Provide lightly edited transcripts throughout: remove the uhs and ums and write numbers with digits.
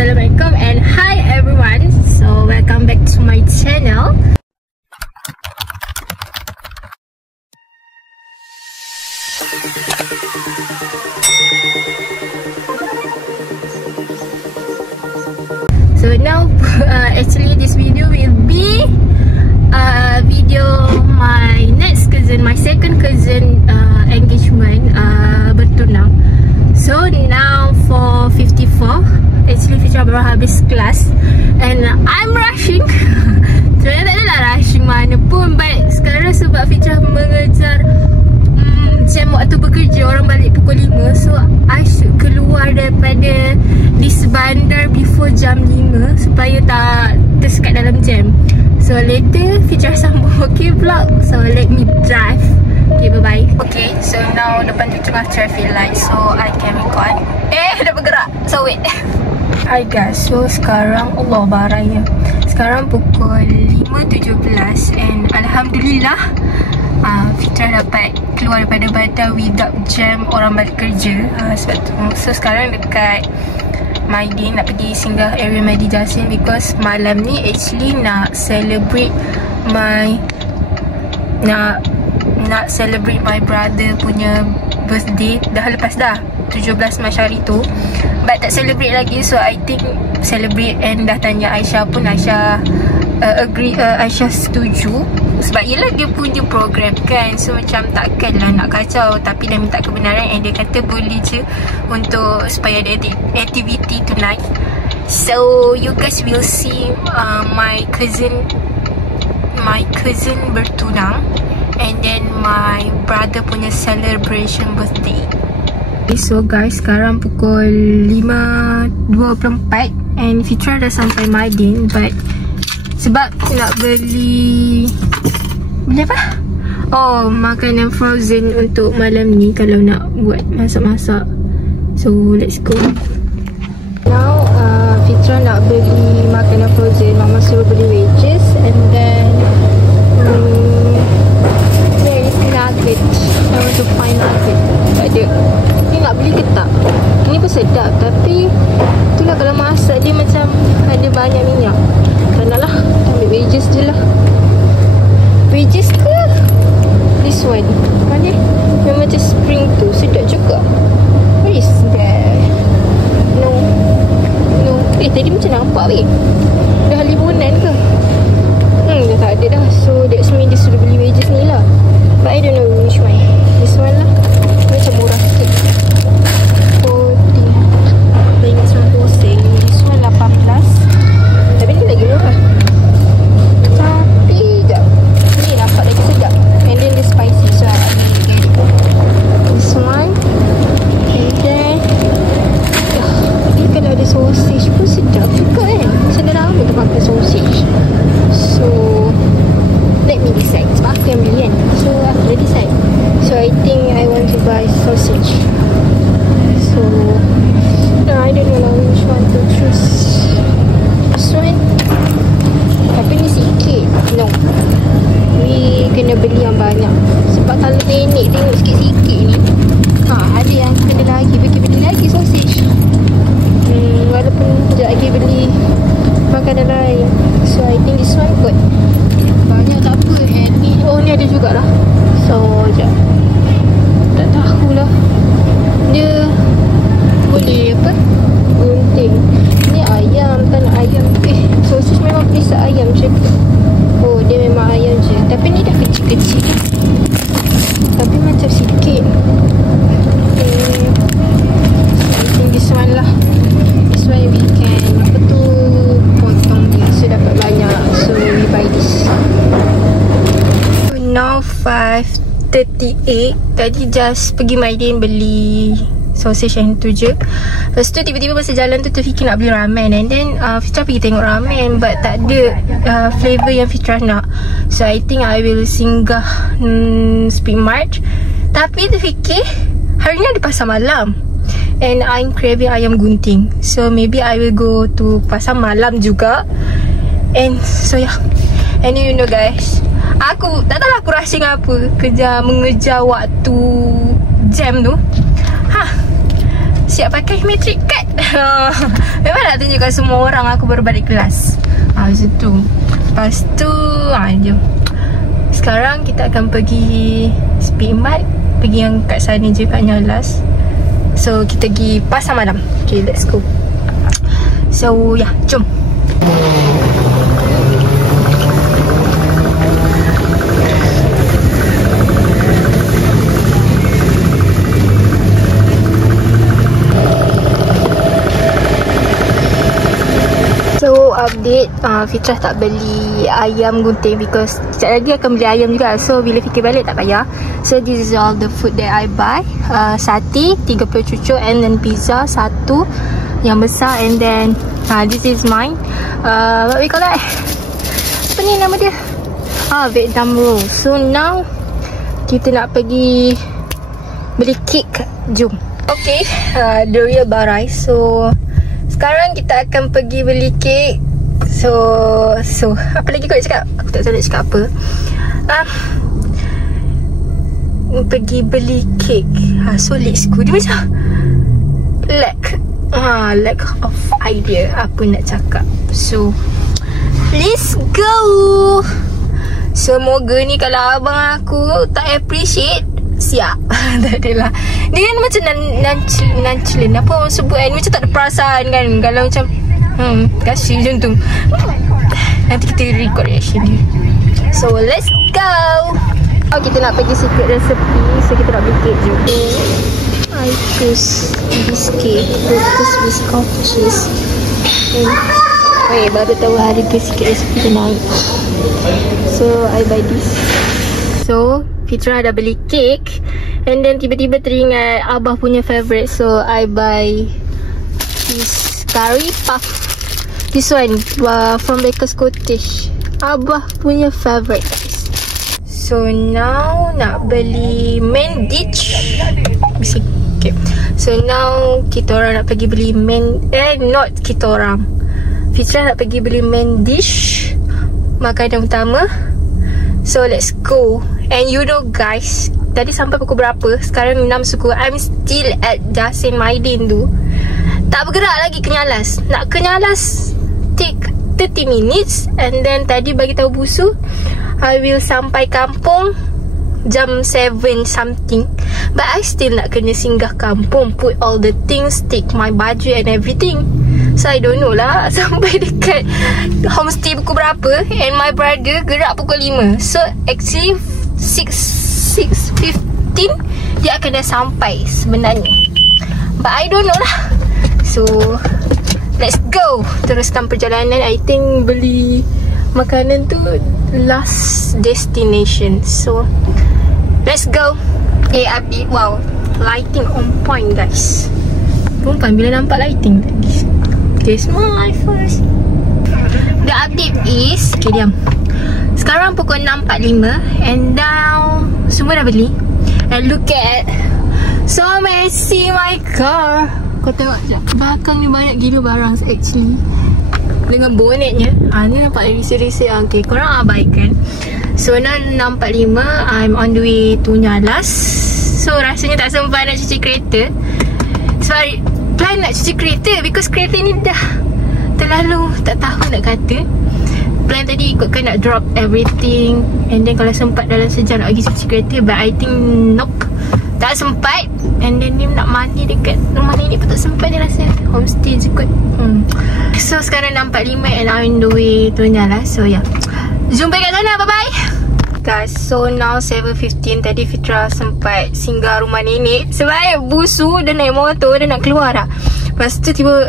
Assalamualaikum and hi everyone. So welcome back to my channel. So now actually this video will be video my next cousin, my second cousin engagement bertunang. So now for 54, actually Fitra baru habis kelas and I'm rushing. Sebenarnya tak adalah rushing mana pun, but sekarang sebab Fitra mengejar jam waktu bekerja, orang balik pukul 5. So I should keluar daripada this bandar before jam 5 supaya tak tersekat dalam jam. So later Fitra sambung okay vlog. So let me drive. Okay, bye-bye. Okay, so now depan tu tengah traffic light, so I can record. Dah bergerak. So wait. Hi guys, so sekarang Allah barangnya. Sekarang pukul 5.17 and Alhamdulillah Fitra dapat keluar daripada bandar without jam orang balik kerja. Sebab tu, so sekarang dekat Maidin, nak pergi singgah area Maidin Jasin because malam ni actually nak celebrate my nak celebrate my brother punya birthday. Dah lepas dah 17 Mac hari tu, but tak celebrate lagi. So I think celebrate, and dah tanya Aisyah pun, Aisyah agree, Aisyah setuju. Sebab yelah dia punya program kan, so macam takkanlah nak kacau. Tapi dia minta kebenaran and dia kata boleh je untuk supaya ada activity tonight. So you guys will see my cousin bertunang and then my brother punya celebration birthday. So guys, sekarang pukul 5.24 and Fitra dah sampai Maidin, but sebab nak beli apa? Oh, makanan frozen untuk malam ni kalau nak buat masak-masak. So let's go. Now Fitra nak beli makanan frozen. Mama suruh beli wedges and then there is nugget. I want to find nugget. Tak ada. Ni nak beli ke tak? Ni pun sedap, tapi itulah kalau masak dia macam ada banyak minyak. Tak nak lah, ambil wedges je lah. Wedges ke this one? Mana? Yang macam spring tu, sedap juga. What is that? No. Tadi macam nampak weh. Dah limonan ke? Dah tak ada dah. So that's mean dia suruh beli wedges ni lah. But I don't know which one. This one lah. Macam murah sikit. 40. Dah ingat 90 sen. This one 18. Tapi ni lagi murah. Tapi sekejap, ni nampak lagi sedap. And then dia spicy, so I get it. This one. And then ni kalau ada sausage pun sedap juga kan. Macam dah lama tu makan sausage. So let me decide. Sebab aku yang beli kan, so aku dah decide. So I think I want to buy sausage. So I don't know which one to choose. This one. Tapi ni sikit. No, ni kena beli yang banyak. Sebab kalau nenek tengok sikit-sikit ni, ada yang kena lagi, pergi beli lagi sausage. Walaupun sekejap lagi beli makanan lain. So I think this one good. Banyak tak apa. And ni, ni ada jugalah. So sekejap, tak tahulah. Dia boleh apa, gunting. Ni ayam, tak nak ayam. Sausage memang perisa ayam je. Oh, dia memang ayam je. Tapi ni dah kecil-kecil. Tapi macam sikit. I think this one lah. This one we can potong dia, so dapat banyak. So we buy this. Now 5:38. Tadi just pergi Maidin beli sausage yang tu je. Lepas tu tiba-tiba masa jalan tu terfikir nak beli ramen. And then Fitra pergi tengok ramen, but tak ada flavour yang Fitra nak. So I think I will singgah Speed Mart. Tapi terfikir hari ni ada pasar malam and I'm craving ayam gunting. So maybe I will go to pasar malam juga. And so yeah. And you know guys, aku tak tahu aku rushing apa, mengejar waktu jam tu. Siap pakai metric card. Memang nak tunjukkan semua orang aku baru balik kelas. Macam tu. Lepas tu jom. Sekarang kita akan pergi Speedmart. Pergi yang kat sana je, kat Nyalas. So kita pergi pasar malam. Okay, let's go. So jom. So update, Fitrah tak beli ayam gunting because sekejap lagi akan beli ayam juga. So bila fikir balik tak payah. So this is all the food that I buy. Sate 30 cucuk, and then pizza 1 yang besar, and then this is mine. What we call that? Apa ni nama dia? Vietnam roll. So now kita nak pergi beli cake. Jom. Okay, the real barai. So sekarang kita akan pergi beli kek. So apa lagi kau nak cakap? Aku tak tahu nak cakap apa. Pergi beli kek. So let's go. Dia macam lack of idea apa nak cakap. So let's go. Semoga ni kalau abang aku tak appreciate, siap. Tak adalah. Dia kan macam nancilin. Apa orang sebut kan, macam tak ada perasaan kan. Kalau macam kasih macam tu. Nanti kita record reaction dia. So let's go. Kita nak pergi secret recipe. So kita nak beli kek juga. I choose biscuit. Choose biscuit cheese. Baru tahu harga secret recipe dia naik. So I buy this. So Fitrah dah beli kek, and then tiba-tiba teringat Abah punya favourite. So I buy this curry puff. This one from Baker's Cottage. Abah punya favourite. So now nak beli main dish. Okay. So now kita orang nak pergi beli not kita orang. Fitrah nak pergi beli main dish, makanan utama. So let's go. And you know guys, tadi sampai pukul berapa? Sekarang 6 suku. I'm still at Jasin Maidin tu. Tak bergerak lagi ke Nyalas. Nak ke Nyalas take 30 minutes. And then tadi bagi tahu Busu I will sampai kampung jam 7 something. But I still nak kena singgah kampung, put all the things, take my baju and everything. So I don't know lah sampai dekat homestay pukul berapa. And my brother gerak pukul 5. So actually 6:15 dia akan dah sampai sebenarnya. But I don't know lah. So let's go. Teruskan perjalanan. I think beli makanan tu last destination. So let's go. Update. Wow, lighting on point guys. Perempuan bila nampak lighting tadi. Okay, smile first. The update is, okay diam. Sekarang pukul 6.45 and now semua dah beli. And look at, so messy my car. Kau tengok je, belakang ni banyak gila barang actually. Dengan bonetnya, ni nampak risih-risih. Okay, korang abaikan. So now 6.45, I'm on the way to Nyalas. So rasanya tak sempat nak cuci kereta. Sebab plan nak cuci kereta because kereta ni dah terlalu tak tahu nak kata. Plan tadi ikutkan nak drop everything, and then kalau sempat dalam sejam nak pergi cuci kereta. But I think nope, tak sempat. And then ni nak mandi dekat rumah nenek pun tak sempat dia rasa. Homestay je kot. So sekarang 6.45 and I'm on the way to Nyalas. So yeah, jumpa kat sana, bye bye guys. So now 7.15. Tadi Fitrah sempat singgah rumah nenek sebab Busu dia naik motor, dia nak keluar dah. Lepas tu tiba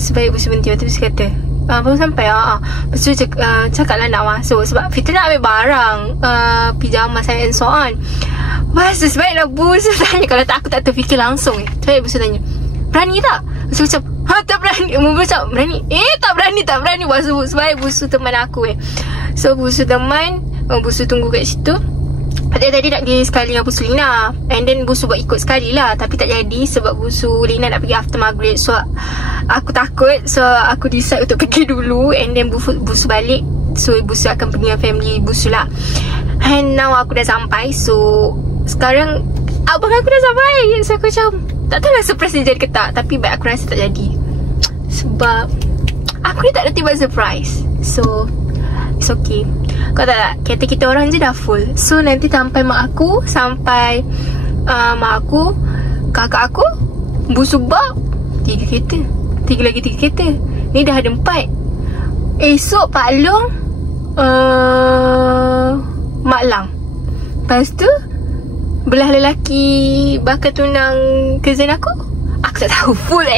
sebaik Busu berhenti. Lepas tu Busu kata baru sampai lepas tu cakap lah nak masuk sebab Fitrah nak ambil barang, pijama saya and so on. Lepas tu sebaiklah Busu tanya. Kalau tak, aku tak terfikir langsung. Sebaik Busu tanya, berani tak? Busu macam tak berani. Macam berani. Tak berani. Sebaik Busu teman aku So Busu teman, Busu tunggu kat situ. Tadi nak pergi sekali dengan Busu Lina. And then Busu buat ikut sekali lah, tapi tak jadi sebab Busu Lina nak pergi after maghrib. So aku takut. So aku decide untuk pergi dulu. And then Busu balik. So Busu akan pergi dengan family Busu lah. And now aku dah sampai. So sekarang abang aku dah sampai. So aku macam Tak tahu lah surprise dia jadi ke tak, tapi baik aku rasa tak jadi. Sebab aku ni tak reti buat surprise. So it's okay. Kau tahu tak, kereta kita orang je dah full. So nanti sampai mak aku, sampai mak aku, kakak aku, Bu Subak, 3 kereta. 3 lagi 3 kereta. Ni dah ada 4. Esok Pak Long, Mak Lang. Lepas tu belah lelaki bakal tunang cousin aku. Aku tak tahu, full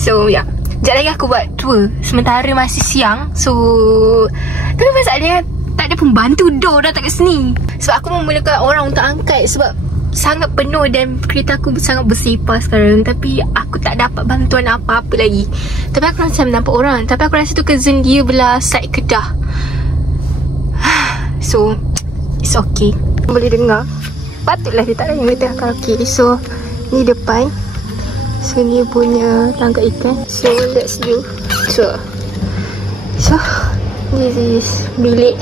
So ya, sekejap lagi aku buat tour. Sementara masih siang. So tapi masalahnya tak ada pembantu door dah tak kat sini. Sebab aku memulakan orang untuk angkat. Sebab sangat penuh dan kereta aku sangat bersepah sekarang. Tapi aku tak dapat bantuan apa-apa lagi. Tapi aku macam nampak orang. Tapi aku rasa tu cousin dia belah side Kedah. So it's okay. Boleh dengar. Patutlah dia tak ada yang tengah karaoke. So ni depan. So ni punya tangga ikan. So let's do tour. So this is bilik.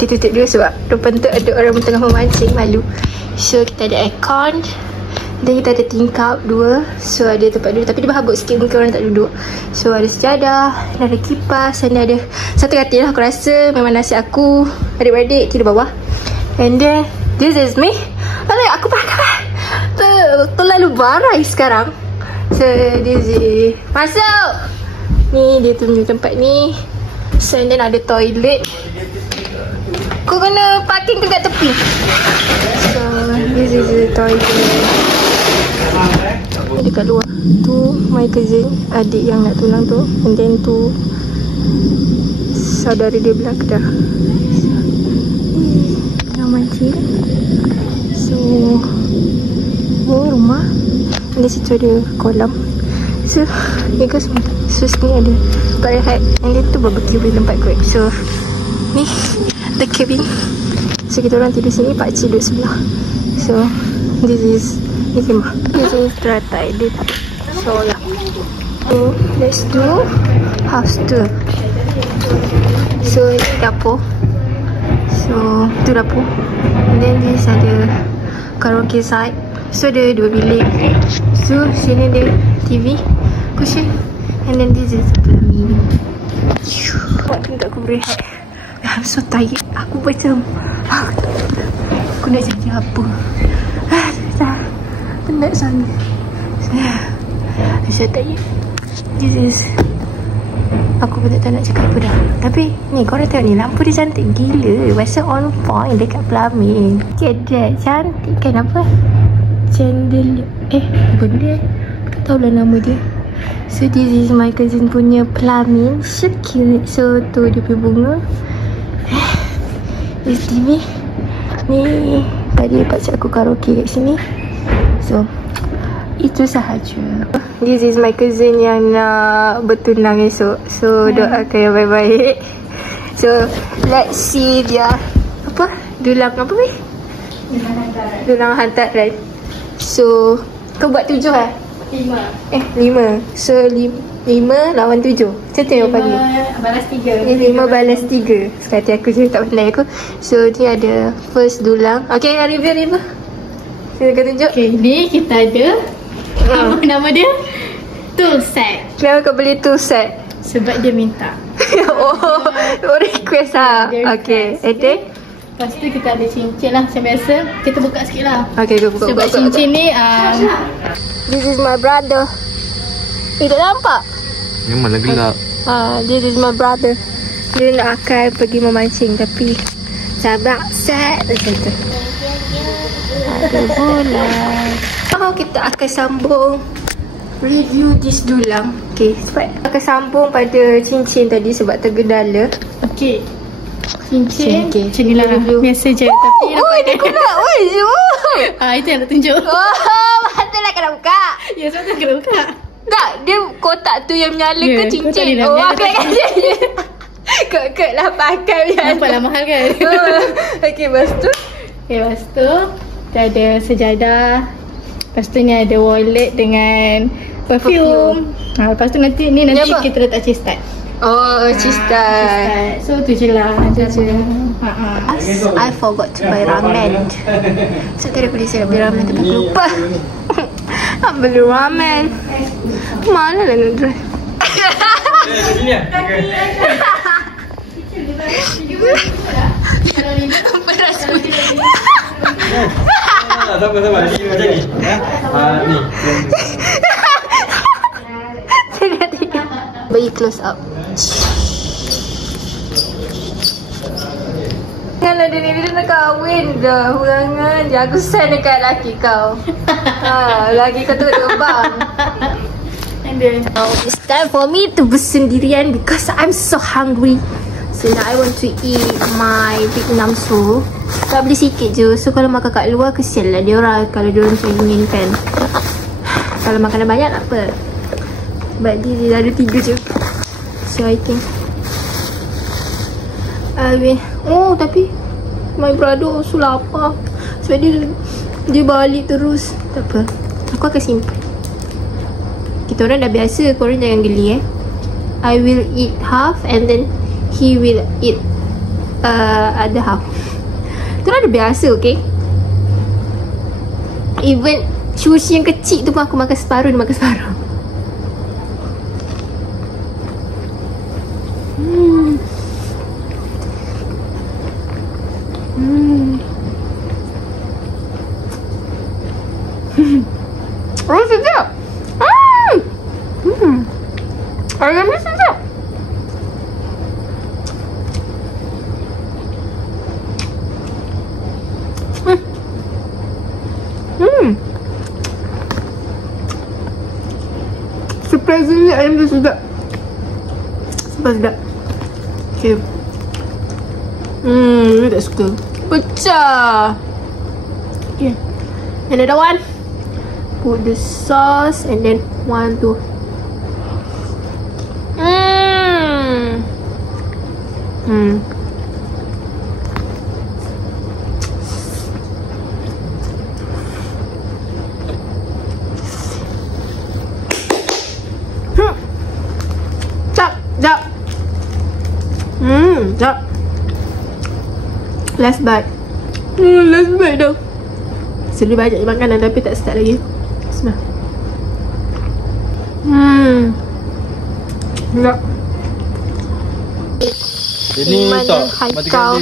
Kita tutup dulu sebab depan tu ada orang tengah memancing, malu. So kita ada aircon. Dan kita ada tingkap 2. So ada tempat duduk, tapi dia berhabuk sikit, mungkin orang tak duduk. So ada sejadah, ada kipas, dan ada satu katil lah. Aku rasa memang nasib aku adik-beradik tidur bawah. And then this is me. Aduh, aku pakai terlalu barai sekarang. So this is masuk. Ni dia tunjuk tempat ni. So and then ada toilet. Kau kena parking dekat tepi. So this is the toilet. Dekat luar tu my cousin, adik yang nak tunang tu. And then tu saudara dia belah Kedah. Tengah mancing. So rumah. Di situ ada kolam. So ni ke semua. So sini ada tempat rehat. And then tu barbecue di tempat grab. So ni the cabin. So kita orang tidur sini, pakcik duduk sebelah. So this is ni kemah. This is teratai dia. So ya. So let's do house tour. So ini dapur. So tu dapur. And then this ada karaoke side. So ada 2 bilik. So sini ada TV, cushion. And then this is plumbing. Waktu tak aku berehat. I'm so tired. Aku macam aku nak jadi apa. Penat sangat. I'm so tired. This is, aku pun tak tahu nak cakap apa dah. Tapi ni korang tengok ni, lampu dia cantik gila. Masa on point dekat plumbing. Kedai cantik kan, apa chandelier. Benda tak tahulah nama dia. So this is my cousin punya plumbing. So cute. So tu dia punya bunga. This TV. Ni tadi pakcik aku karaoke kat sini. So itu sahaja. This is my cousin yang nak bertunang esok. So doakan yang baik-baik. So let's see dia apa? Dulang apa weh? Dulang hantaran. So kau buat 7 lah? 5. 5. So 5 lawan 7. Macam tu yang pagi. 5 balas 3. Ni 5 balas 3. Sekali aku je tak pandai aku. So ni ada first dulang. Okay, review. Silakan tunjuk. Okay, ni kita ada apa nama dia? Tool set. Kenapa kau beli tool set? Sebab dia minta. Oh request lah. Okay, and then lepas tu kita ada cincin lah macam biasa. Kita buka sikit lah. Okay, buka. Sebab cincin ni this is my brother. Tak nampak? Memanglah gelap. This is my brother. Dia nak akan pergi memancing, tapi sabar set macam tu. Ada bulan. Kita akan sambung review this dulang. Okay, sebab akan sambung pada cincin tadi sebab tergendala. Okay, cincin macam ni lah biasa je. Tapi dia kunak. Itu yang nak tunjuk. Patut lah kena buka. Ya, sebab tu kena buka. Tak, dia kotak tu yang menyala ke cincin? Aku kan je. Kek lah pakai. Nampaklah mahal kan? Okay, lepas tu kita ada sejadah. Lepas tu ni ada wallet dengan perfume. Lepas tu nanti kita letak cheese tart. Cheese tart. So tu je lah. I forgot to buy ramen. So tadi aku decide nak beli ramen tapi aku lupa. Nak beli ramen. Mana lah nak drive? Sini ya. Beras. Sama-sama. Sini macam ni. Ni. Bagi close up. Kalau dia nak kahwin dah. Hurangan je. Aku send dekat lelaki kau. Lagi kau tengok terbang. Now it's time for me to bersendirian because I'm so hungry. So now I want to eat my Vietnam soup. Tak beli sikit je. So kalau makan kat luar kesian lah dia orang. Kalau dia orang macam inginkan. Kalau makanan banyak tak apa. Sebab dia ada 3 je. So I think oh tapi my brother also lapar. Sebab dia balik terus. Tak apa, aku akan simpan. Kita orang dah biasa. Korang jangan geli I will eat half and then he will eat other half. Kita orang dah biasa, okay? Even sushi yang kecil tu pun aku makan separuh. Dia makan separuh. Oh, sedap. Ayam ni sedap. Surprisingly ayam tu sedap. Sedap. Okay. Dia tak suka. Pecah. Okay. Another one. Put the sauce and then 1, 2. Jap. Jap. Last bite. Last bite dah. Selalu banyak makanan tapi tak start lagi. Bismillah. Enggak. Ini tak Haikal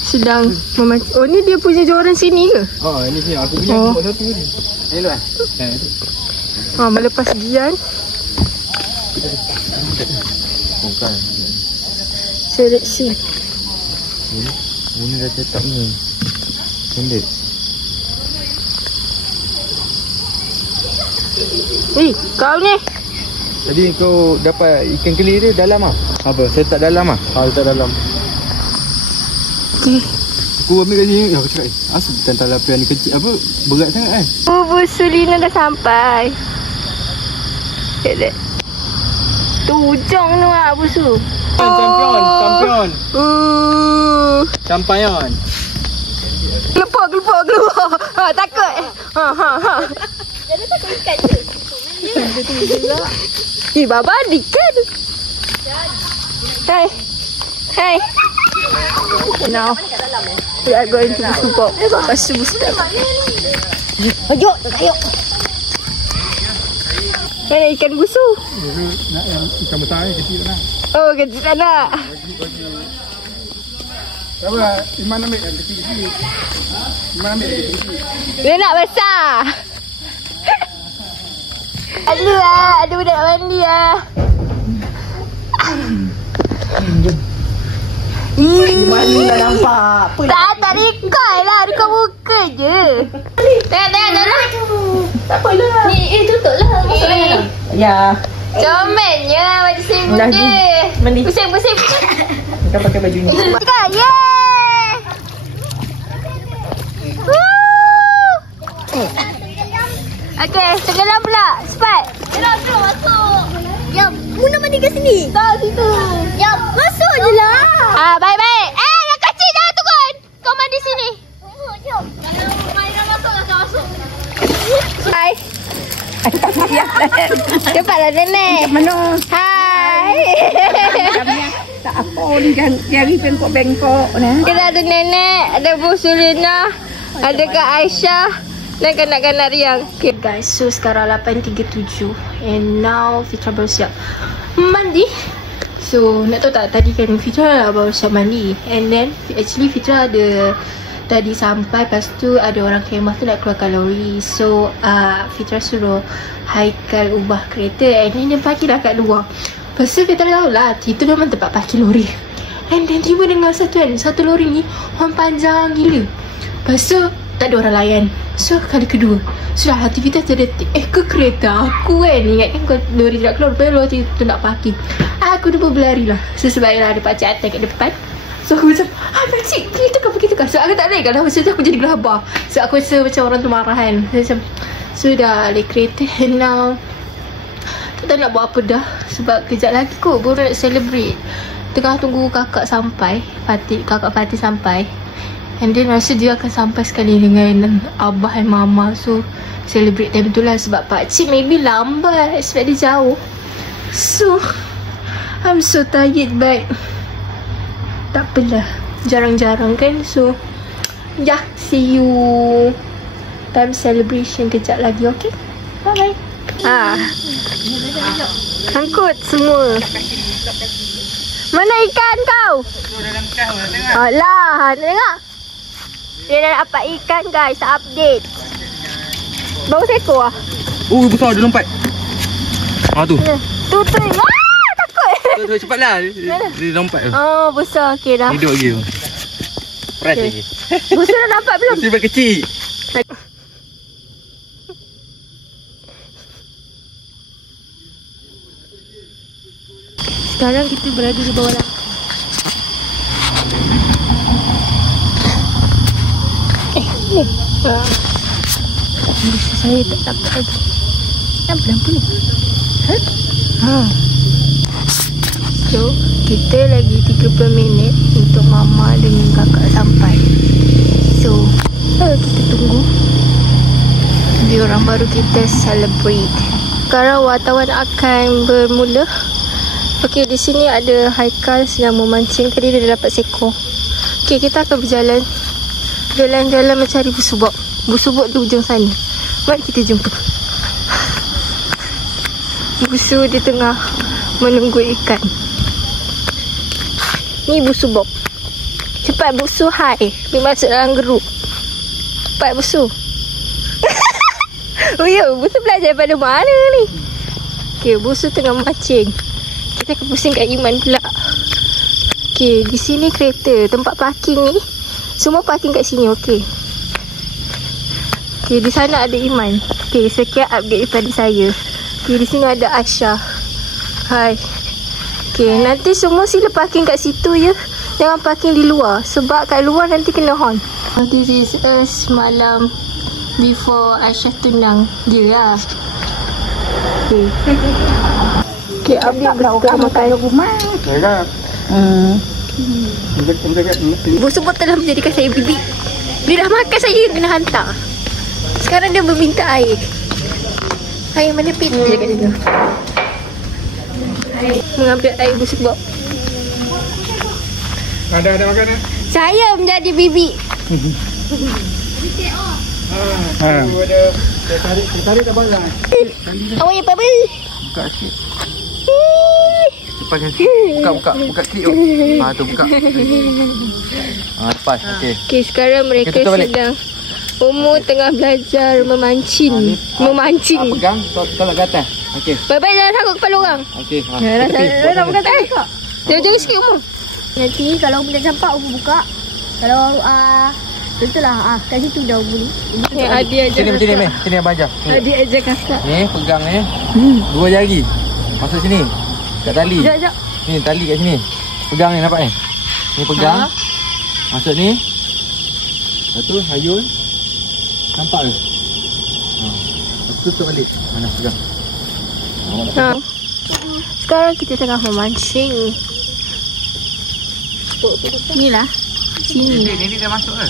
sedang memancing. Oh, ni dia punya joran sini ke? Ini sini. Aku punya buat satu ni. Ini lu melepas gian. Bukan. Seleksi. Ini dah cetak ni. Pendek. Kau ni. Tadi kau dapat ikan keli dia dalam ah. Apa? Saya tak dalam ah. Tak dalam. Aku ambil kat sini. Aku cakap asal tentang lapian ni kecil apa? Berat sangat kan? Busulina dah sampai. Lihat. Tu ujung tu lah busu. Champion. Champion. Keluar. Takut. Jadi takut ikan je. Baba ikan. Hey. Now we are going to the super. Pasu step. Ayo. Mana ikan busu? Nak yang ikan besar ni kecil tak nak. Oh, kecil tak nak. Apa? Iman ambil yang kecil. Iman ambil yang kecil. Dia nak besar. Ada budak mandi lah. Mandi dah nampak. Tak record lah. Record muka je. Tengok. Tak apalah. Ni tutup lah. Ya. Comelnya baju sibuk dia. Mandi. Pusing. Kita pakai baju ni. Cakap, yeay. Okay, tenggelam pula. Cepat. Terus masuk. Ya, Muna mandi kat sini. Tak, situ. Ya, masuk je lah. Baik. Yang kecil jangan turun. Kau mandi sini. Jom. Kalau Maira masuk, kau masuk. Hai. Cepatlah nenek. Mana? Hai. Tak apa ni kan cari bengkok-bengkok ni. Kita ada nenek, ada Bu Sulina, ada Kak Aisyah, Dan kanak-kanak riang. Okay guys, so sekarang 8.37 and now Fitra baru siap mandi. So nak tahu tak, tadi kan Fitra baru siap mandi. And then actually Fitra ada tadi sampai, lepas tu ada orang khemah tu nak keluarkan lori. So Fitra suruh Haikal ubah kereta and then dia parkir dah kat luar. Lepas tu Fitra tahu lah itu memang tempat parkir lori. And then tiba dengar satu lori ni orang panjang gila. Lepas tu tak ada orang layan. So kali kedua sudah hati Fitra terdetik, ke kereta aku kan. Ingatkan kau lori tidak keluar, lepas lori tu nak parking. Aku dah berlari lah. So sebabnya ada pakcik atas kat depan. So aku macam, pakcik pergi tukar. So aku tak naik kan. Masa tu aku jadi gelabah. So aku rasa macam orang tu marah kan. So macam sudah naik kereta. And now tak tahu nak buat apa dah. Sebab kejap lagi kot baru nak celebrate. Tengah tunggu kakak sampai, kakak Fatih sampai. And then rasa dia akan sampai sekali dengan abah dan mama. So celebrate time tu lah. Sebab pakcik maybe lambat sebab dia jauh. So I'm so tired but tak apalah, jarang-jarang kan. So yeah, see you time celebration kejap lagi. Okay, bye bye. Angkut semua. Mana ikan kau? Alah, tengok. Dia dah dapat ikan guys, update. Baru seekor lah. Besar dia lompat. Tu. Tu. Takut. Tu cepatlah. Dia lompat tu. Oh, besar. Okey dah. Hidup lagi tu. Fresh lagi. Besar dah dapat belum? Besar kecil. Sekarang kita berada di bawah langkah. Saya tak dapat lagi. Kenapa lampu ni? So, kita lagi 30 minit untuk mama dengan kakak sampai. So, kita tunggu. Dia orang baru kita celebrate. Sekarang wartawan akan bermula. Okey, di sini ada Haikal sedang memancing. Tadi dia dah dapat seekor. Okey, kita akan berjalan. Jalan-jalan mencari busubok. Busubok di ujung sana. Mari kita jumpa. Busu di tengah menunggu ikan. Ni busubok. Cepat busu, hai. Pergi masuk dalam geruk. Cepat busu. Oh ya, busu belajar daripada mana ni? Okey, busu tengah mancing. Kita akan pusing kat Iman pula. Okey, di sini kereta. Tempat parking ni semua parking kat sini, okey. Okey, di sana ada Iman. Okey, sekian update daripada saya. Okey, di sini ada Aisyah. Hai. Okey, nanti semua sila parking kat situ ya. Jangan parking di luar. Sebab kat luar nanti kena horn. This is us malam before Aisyah tunang dia lah. Okey. Okey, update berapa makan rumah. Ya. Busu pun telah menjadikan saya bibi. Dia dah makan saya kena hantar. Sekarang dia meminta air. Air mana pit dia kat situ. Mengambil air busu bok. Ada makanan? Saya menjadi bibi. Tarik tak banyak. Awak yang apa? Buka sikit. Lepas sikit. Buka sikit tu. Tu buka. Lepas. Okey. Okey, sekarang mereka sedang Umur tengah belajar memancing. Memancing. Pegang, tolak ke atas. Okey. Baik-baik jangan takut kepala orang. Okey. Dah buka tak? Jaga sikit Umur. Nanti kalau benda campak Umur buka. Kalau tentulah kat situ dah Umur ni. Adik aja. Sini abang ajar. Adik aja kakak. Ni pegang ni. Dua jari. Masuk sini. Kat tali. Sekejap. Ni tali kat sini. Pegang ni nampak ni. Ni pegang. Masuk ni. Lepas tu hayun. Nampak ke? Tutup balik. Mana pegang. Sekarang kita tengah memancing. Inilah. Sini. Ini dah masuk ke?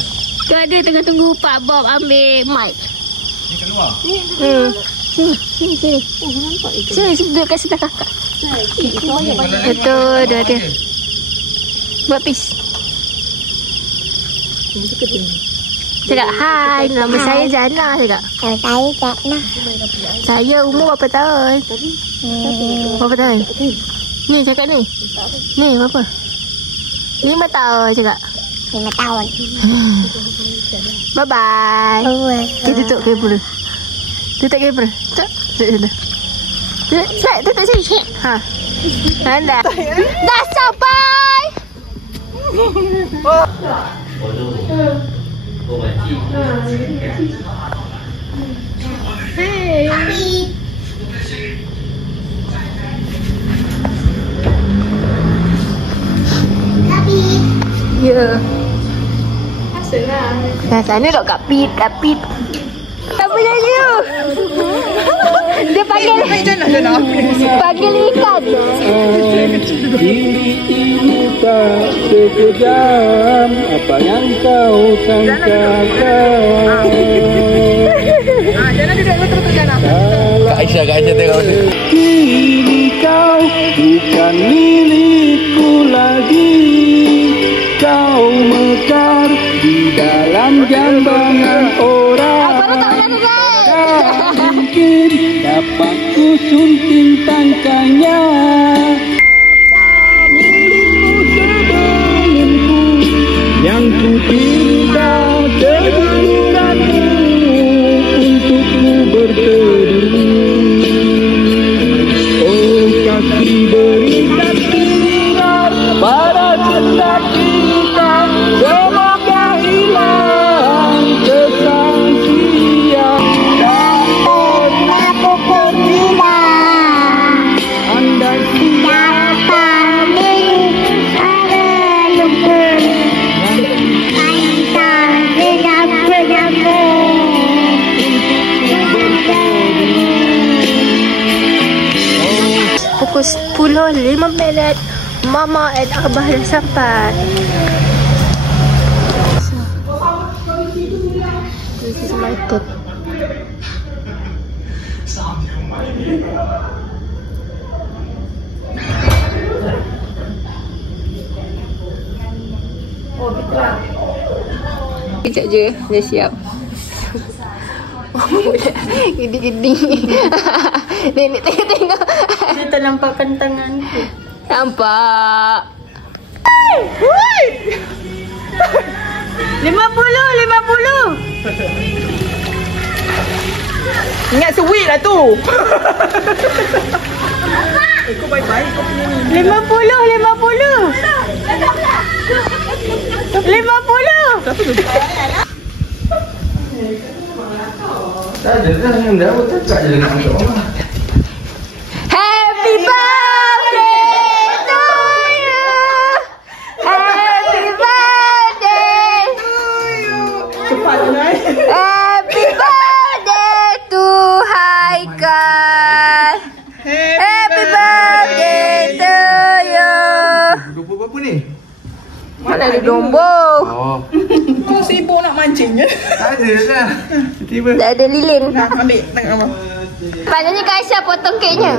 Tu ada tengah tunggu Pak Bob ambil mic. Ni kat luar? Sini. Oh, nampak itu. Sini, duduk kat sebelah kakak. Betul, dah ada. Buat pis. Cakap hai, nama saya Jana cakap. Saya Jana. Saya umur berapa tahun? Berapa tahun? Ni cakap ni. Ni berapa? 5 tahun cakap. 5 tahun. Bye bye. Kita tutup kamera. Tutup kamera. Tutup. Tutup sini. Ha. Anda. Dah sampai. Hey. Ya. Senang. Dah sana dok Kak Pit. Apa nyanyi tu? Dia panggil panggil ikan. Diri ini tak sekejam apa yang kau sangkakan. Jana duduk betul-betul Jana. Kak Aisyah tengok tu. Kini kau bukan milikku lagi. Kau mekar di dalam jambangan orang. Tak mungkin dapat ku sunting tangkanya. Milikku sebelumku yang ku cinta kebenaranmu untukku berteduh. Oh kaki berikat sinar pada cinta kita, semoga hilang kesangsian. Pernah pukul gila. Andai Siapa ada lupa. Antara beda-bedamu. Pukul 10.05 Mama dan Abah dah sampai. This is my tip. Sekejap je, dah siap. Gede-gede. Nenek tengok-tengok. Dia tak nampakkan tanganku. Nampak. 50. Ingat sweet lah tu. Kau baik-baik kau punya ni. 50. 50. Tak ada dah yang dah tak je nak untuk orang. Happy birthday to you. Happy birthday to you. Cepat naik. Happy birthday to Haikal. Happy birthday to you. Domba berapa ni? Mana ada domba? Oh, Kau sibuk nak mancing je. tak ada dah. Tiba. Tak ada lilin. Nak ambil tengok apa. Patutnya Kak Aisyah potong keknya.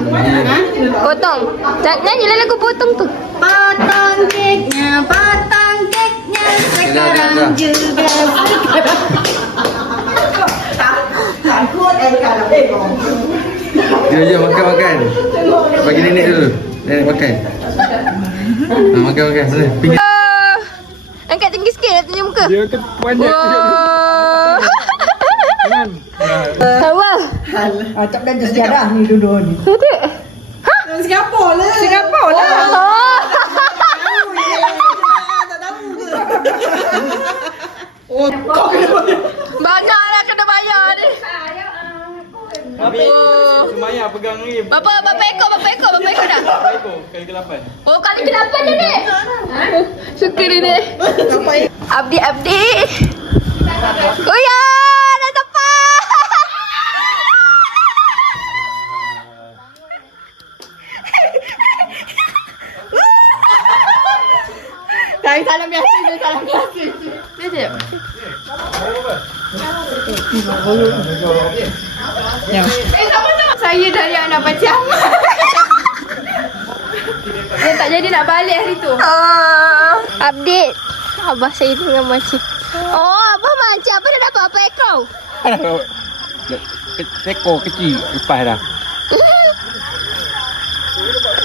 Potong. Nyanyilah lagu potong tu. Potong keknya sekarang juga. Jom makan. Bagi nenek dulu. Nenek makan. Makan. Mana? Pinggir. Angkat tinggi sikit nak tunjuk muka. Dia ke banyak. Awal. Tak ada sejarah ni duduk ni. Singapura lah. Oh. Banyaklah kena bayar ni. Ambil semayang pegang ni. Berapa ekor dah? Berapa ekor? Kali ke-8. Oh, kali ke-8 je ni. Suka dia ni. Abdi. Oh ya, dah sampai. Salam biasa. Dia. Saya dah yang nak baca. Dia tak jadi nak balik hari tu. Update. Abah saya dengan makcik. Oh, apa macam? Apa dah dapat apa ekor? Ekor kecil lepas dah.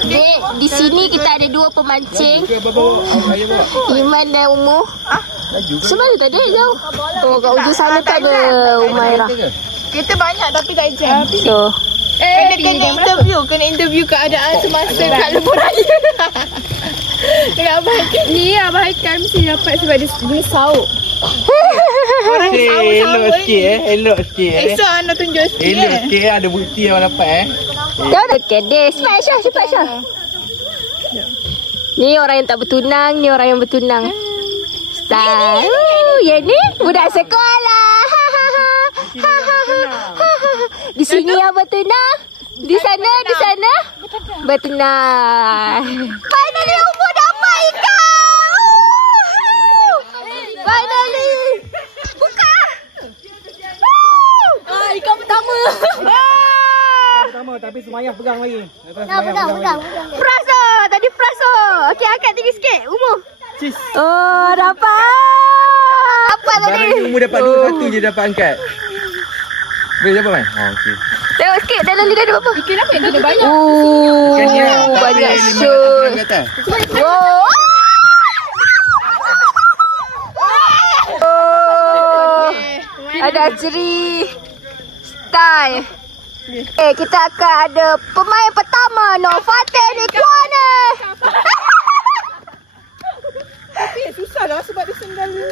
Dek, di sini kita ada 2 pemancing. Iman dan Umuh. Sebenarnya tak ada jauh. Oh, kat ujung sana tak ada Umairah. Kita banyak tapi tak jam. So, Kena interview keadaan semasa kat lebuh raya. Dengan Abah Haikal. Ni Abah Haikal mesti dapat sebab dia sauk. Orang Elok sikit elok sikit Esok anda tunjuk sikit elok sikit ada bukti yang dapat okay, dek. Cepat Syah. Ni orang yang tak bertunang, ni orang yang bertunang. Style. Ya ni budak sekolah. Di sini yang bertunang. Di sana bertunang. Finally Umur dapat ikan. Finally. Buka. Ikan pertama. Pertama tapi semayah pegang lagi. Pegang. Praso. Tadi praso. Okey, angkat tinggi sikit. Umur. Oh, dapat. Apa tadi? Sekarang Umur dapat 2-1 je dapat angkat. Boleh dapat kan? Okey. Tengok sikit dalam lidah dia apa? Ikan apa yang ada banyak? Banyak shoot. Wow. Ada ceri style. Kita akan ada pemain pertama Novatel di corner. Tapi susah lah sebab dia sendal ni.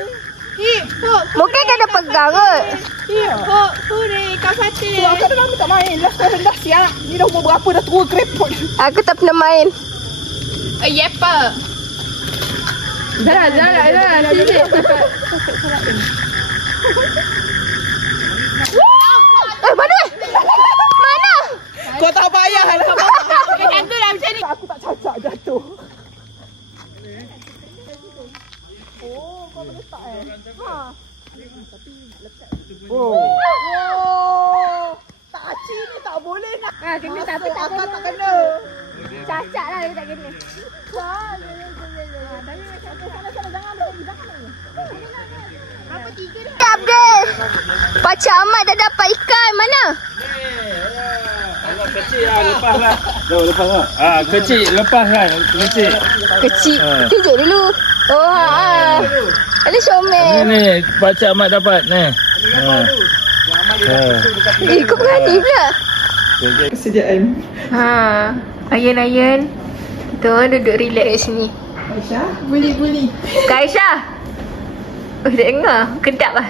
Mungkin kena pegang kot. Hore, Kak Fatih. Sebab aku dah lama tak main. Dah siap. Ni dah umur berapa dah tua krepot. Aku tak pernah main. Yepa. Zara. Sini. Mana? Kau tak payah lah. Jatuh dah macam ni. Aku tak cacak jatuh. Tak aci ni tak boleh nak. Kena tapi tak kena. Cacat lah dia tak kena. Update. Pakcik Ahmad dah dapat ikan. Mana? Kecil lah lepas lah. Lepas lah. Kecil lepas kan. Kecil. Tunjuk dulu. Oh, ada comel. Ni Pakcik Ahmad dapat ni. Kau berhati pula. Kesediaan. Ayun. Kita orang duduk relax kat sini. Aisyah, buli. Kak Aisyah. Oh, dia dengar. Kedap lah.